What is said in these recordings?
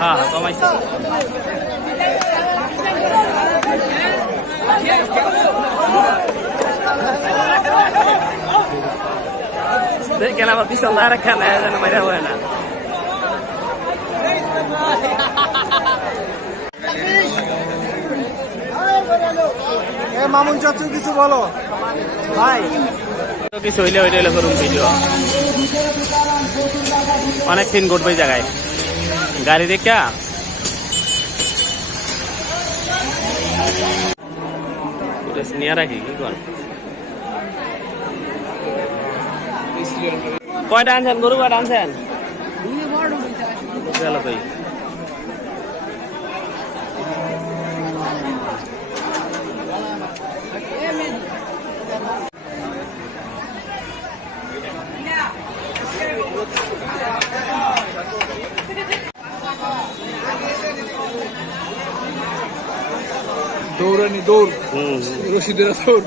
হ্যাঁ কমাইছে। দেখেন আমার পিছন আর খেলা যেন মারা হয় না। মামুন চাচু কিছু বলো ভাই। কিছু হইলে হইলে করুন ভিডিও। অনেক দিন ঘটবে জায়গায় গাড়ি দেখা নিয়ে রাখি কি কর। কয়টা আনছেন গরু? কয়টা আনছেন? গেল তুই দৌড়ানি দৌড় রশিদের দৌড়।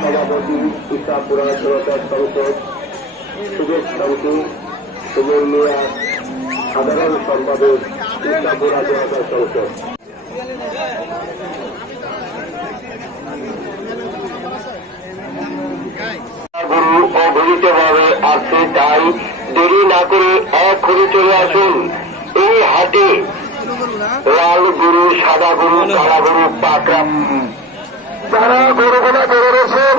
সভাপতি ইসাপুরা সরকার সংসদ সুযোগ শান্তি সুমন মিয়া সাধারণ সম্পাদক ইসাপুরা সরকার সংসদ। গরু অঘোষিতভাবে আসছে, তাই দেরি না করে এক্ষুনি চলে আসুন এই হাটে। লাল গরু, সাদা গরু, কালা গরু, পাকড়া। যারা গরুগুলা ধরে রয়েছেন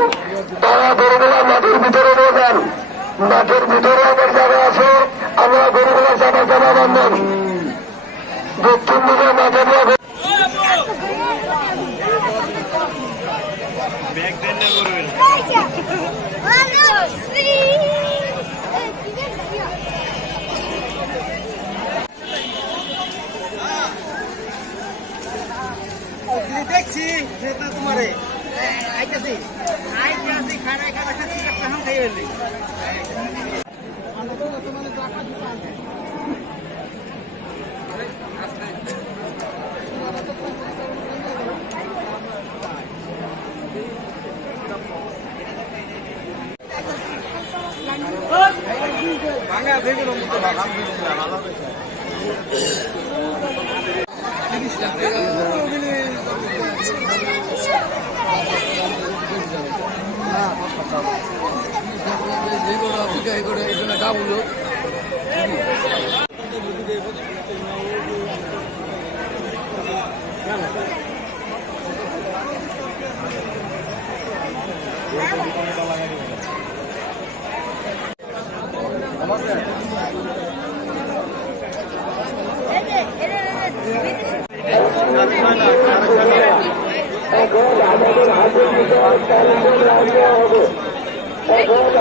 তারা গরুগুলা মাঠের ভিতরে নিয়ে যান। মাঠের ভিতরে আমার জায়গা আছে, আমরা গরুগুলা চাপা চাপা বান্ধব দক্ষিণ দিকে মাঠে নিয়ে দেখছি তোমারে আইতাছি আইতাছি খানায় খানা খাচ্ছি খাম খাই এলি ভাঙা যেগুলো মতো ভাঙা ভালো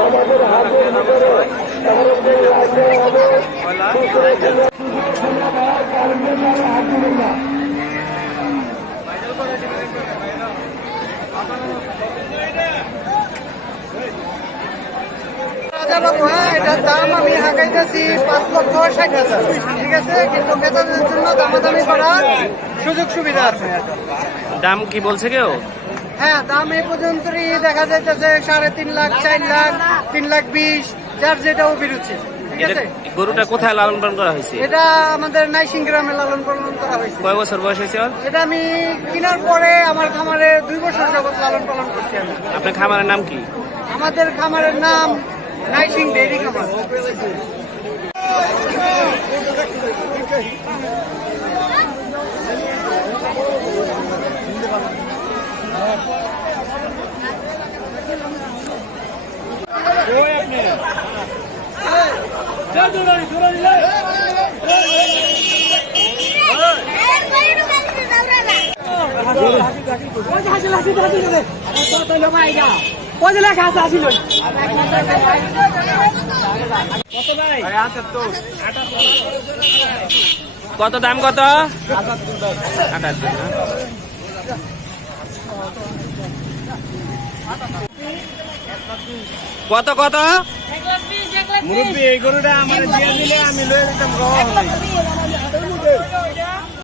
আমাদের হাতের এটার দাম আমি হাঁকাইতেছি 5,60,000, ঠিক আছে, কিন্তু ক্রেতাদের জন্য দামাদামি করার সুযোগ সুবিধা আছে। দাম কি বলছে কেউ? হ্যাঁ, দাম এই পর্যন্তই দেখা যাইতেছে 3.5 লাখ, 4 লাখ, 3,20,000, যার যেটা অভিরুচি। ঠিক আছে, গরুটা কোথায় লালন পালন করা হয়েছে? এটা আমাদের নাইসিং গ্রামে লালন পালন করা হয়েছে। কয় বছর বয়স হয়েছে? এটা আমি কেনার পরে আমার খামারে 2 বছর যাবত লালন পালন করছি আমি। আপনার খামারের নাম কি? আমাদের খামারের নাম নাইসিং ডেইরি খামার। কত দাম কত? 78 না? কত কত? মুরব্বী এই গরুটা আমার দিয়ে দিলে আমি লয়ে যেতাম